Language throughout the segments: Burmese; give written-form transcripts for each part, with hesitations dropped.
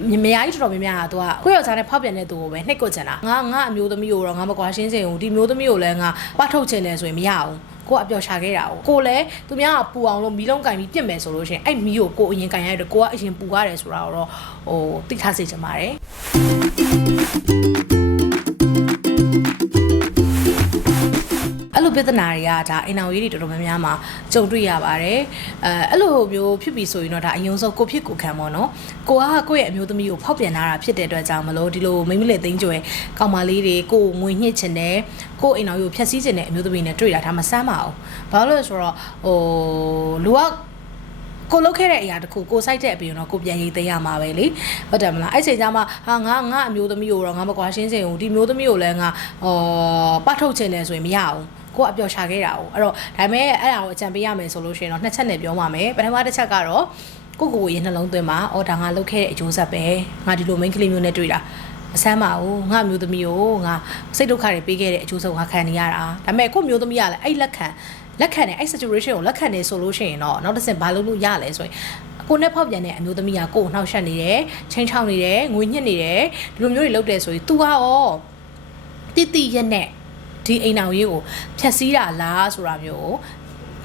များကြီးတော်တော်များများကသူကကိုယ့်ယောက်ျားနဲ့ဖောက်ပြန်တဲ့သူကိုပဲနှိပ်ကွက်ချင်တာငါအမျိုးသမီးကိုတော့ငါမကွာရှင်းချင်ဘူးဒီမျိုးသမီးကိုလည်းငါပတ်ထုတ်ချင်တယ်ဆိုရင်မရဘူးကိုကအပျော်ရှာခဲ့တာကိုလည်းသူများကပူအောင်လို့မီးလုံးကင်ပြီးပြစ်မယ်ဆိုလို့ရှိရင်အဲ့မီးကိုကိုအရင်ကင်ရတဲ့ကိုကအရင်ပူရတယ်ဆိုတာတော့သိထားစေချင်ပါတယ်အဲ့လိုပြဿနာတွေကဒါအိမ်အောင်ရေးတွေတော်တော်များများမှာကြုံတွေ့ရပါတယ်အဲ့လိုမျိုးဖြစ်ပြီဆိုရင်တော့ဒါအယုံဆုံးကိုဖြစ်ကိုခံပေါ့နော်ကိုကကိုယ့်ရဲ့အမျိုးသမီးကိုဖောက်ပြန်လာတာဖြစ်တဲ့အတွက်ကြောင့်မလို့ဒီလိုမိမလေးသိန်းကျွဲကောင်မလေးတွေကိုငွေညှစ်ချင်တယ်ကိုအိမ်အောင်ရေးကိုဖျက်ဆီးချင်တဲ့အမျိုးသမီးနဲ့တွေ့တာဒါမဆမ်းပါဘူးဘာလို့လဲဆိုတော့လူကကိုလုတ်ခဲ့တဲ့အရာတခုကိုစိုက်တဲ့အပြင်တော့ကိုပြန်ရိတ်သိမ်းရမှာပဲလေဟုတ်တယ်မလားအဲ့ချိန်ကျမှငါအမျိုးသမီးကိုတော့ငါမကွာရှင်းချင်ဘူးဒီမျိုးသမီးကိုလည်းငါပတ်ထုတ်ချင်တယ်ဆိုရင်မရဘူးကိုအပျော်ရှာခဲ့တာ哦အဲ့တော့ဒါပေမဲ့အဲ့ဒါကိုအကြံပေးရမယ်ဆိုလို့ရှိရင်တော့နှစ်ချက်နဲ့ပြောပါမယ်ပထမတစ်ချက်ကတော့ကိုရင်နှလုံးသွင်းပါဒါငါလုတ်ခဲ့တဲ့အကျိုးဆက်ပဲငါဒီလို main ကလေးမျိုးနဲ့တွေ့တာမဆမ်းပါဘူးငါမျိုးသမီးကိုငါစိတ်ဒုက္ခတွေပေးခဲ့တဲ့အကျိုးဆက်ကိုငါခံနေရတာဒါပေမဲ့ကိုမျိုးသမီးကလည်းအဲ့လက်ခံတဲ့အဲ့ situation ကိုလက်ခံနေဆိုလို့ရှိရင်တော့နောက်တစ်ဆင့်ဘာလုပ်လို့ရလဲဆိုရင်ကိုနဲ့ဖောက်ပြန်တဲ့အမျိုးသမီးကကိုနှောက်ယှက်နေတယ်ချင်းချောင်းနေတယ်ငွေညှစ်နေတယ်ဒီလိုမျိုးတွေလုပ်တယ်ဆိုရင် तू ကရောတိရက်နဲ့ဒီအိမ်အောင်ရေးကိုဖြက်စီးတာလားဆိုတာမျိုး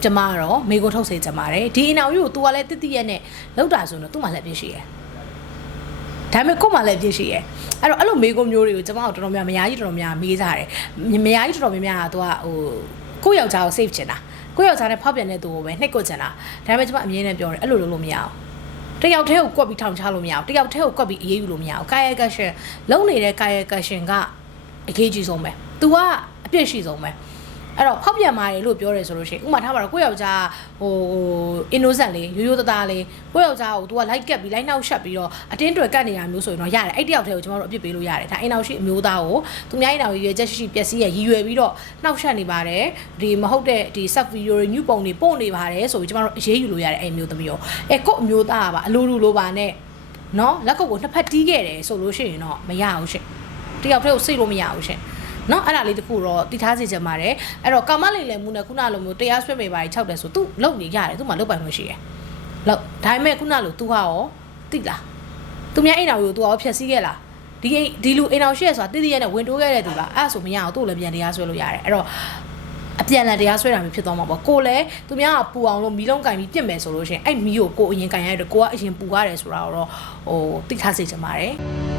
ကျမကတော့မိကိုထုတ်စေချင်ပါတယ်ဒီအိမ်အောင်ရေးကို तू ကလည်းတိရက်နဲ့လောက်တာဆိုတော့ तू မှလည်းပြည့်ရှိရယ်ဒါပေမဲ့ကို့မှလည်းပြည့်ရှိရယ်အဲ့လိုမိကိုမျိုးတွေကိုကျမတို့တော်တော်များများကြီးတော်တော်များမေးကြတယ်များကြီးတော်တော်များများက तू ကကိုယ့်ယောက်ျားကို save ချင်တာကိုယ့်ယောက်ျားနဲ့ဖောက်ပြန်တဲ့သူကိုပဲနှိပ်ကွက်ချင်တာဒါပေမဲ့ကျမအမြဲတမ်းပြောတယ်အဲ့လိုလုပ်လို့မရအောင်တယောက်တည်းကိုကွက်ပြီးထောင်ချလို့မရအောင်တယောက်တည်းကိုကွက်ပြီးအေးအေးယူလို့မရအောင်ကာယကရှင်လုံးနေတဲ့ကာယကရှင်ကအရေးကြီးဆုံးပဲ तू ကအပြည့်ရှိဆုံးပဲအဲ့တော့ဖောက်ပြန်ပါတယ်လို့ပြောတယ်ဆိုလို့ရှိရင်ဥမာထားပါတော့ကိုယ့်ယောက်ျားinnocent လေးရိုးရိုးသားသားလေးကိုယ့်ယောက်ျားကို तू ကလိုက်ကက်ပြီးလိုက်နှောက်ရှက်ပြီးတော့အတင်းတွေကတ်နေတာမျိုးဆိုရင်တော့ရတယ်အဲ့တယောက်တည်းကိုကျမတို့အပြစ်ပေးလို့ရတယ်ဒါအိမ်အောင်ရှိအမျိုးသားကိုသူများအိမ်အောင်ရွေချက်ရှိပျက်စီးရရည်ရွယ်ပြီးတော့နှောက်ရှက်နေပါတယ်ဒီမဟုတ်တဲ့ဒီ sub video တွေ new ပုံတွေပို့နေပါတယ်ဆိုပြီးကျမတို့အေးအေးယူလို့ရတယ်အဲ့မျိုးသမီးရောကို့အမျိုးသားကပါအလိုလိုပါနဲ့နော်လက်ကုပ်ကိုနှစ်ဖက်တီးခဲ့တယ်ဆိုလို့ရှိရင်တော့မရဘူးရှင်တယောက်တည်းကိုစိတ်လို့မရဘူးရှင်နော်အဲ့ဒါလေးတခုတော့တည်ထားစေချင်ပါတယ်အဲ့တော့ကာမလိမ်လည်မှုနဲ့ခုနလိုမျိုးတရားစွဲပေပါကြီး၆တယ်ဆိုသူလုံနေရတယ်သူမှလုံပိုင်မှုရှိရယ်လောက်ဒါပေမဲ့ခုနလိုသူဟာရောတိလားသူများအိမ်တော်ကိုသူရောဖြက်စီးခဲ့လားဒီလူအိမ်တော်ရှိရဆိုတာတိတိရဲ့နဲ့ဝင်တိုးခဲ့တဲ့သူလားအဲ့ဒါဆိုမရအောင်သူ့လည်းပြန်တရားစွဲလို့ရတယ်အဲ့တော့အပြန်လည်တရားစွဲတာမျိုးဖြစ်သွားမှာပေါ့ကိုလည်းသူများကပူအောင်လို့မီးလုံးကင်ပြီးပြစ်မယ်ဆိုလို့ရှိရင်အဲ့မီးကိုကိုအရင်ကင်ရတဲ့ကိုကအရင်ပူရတယ်ဆိုတာတော့သိထားစေချင်ပါတယ်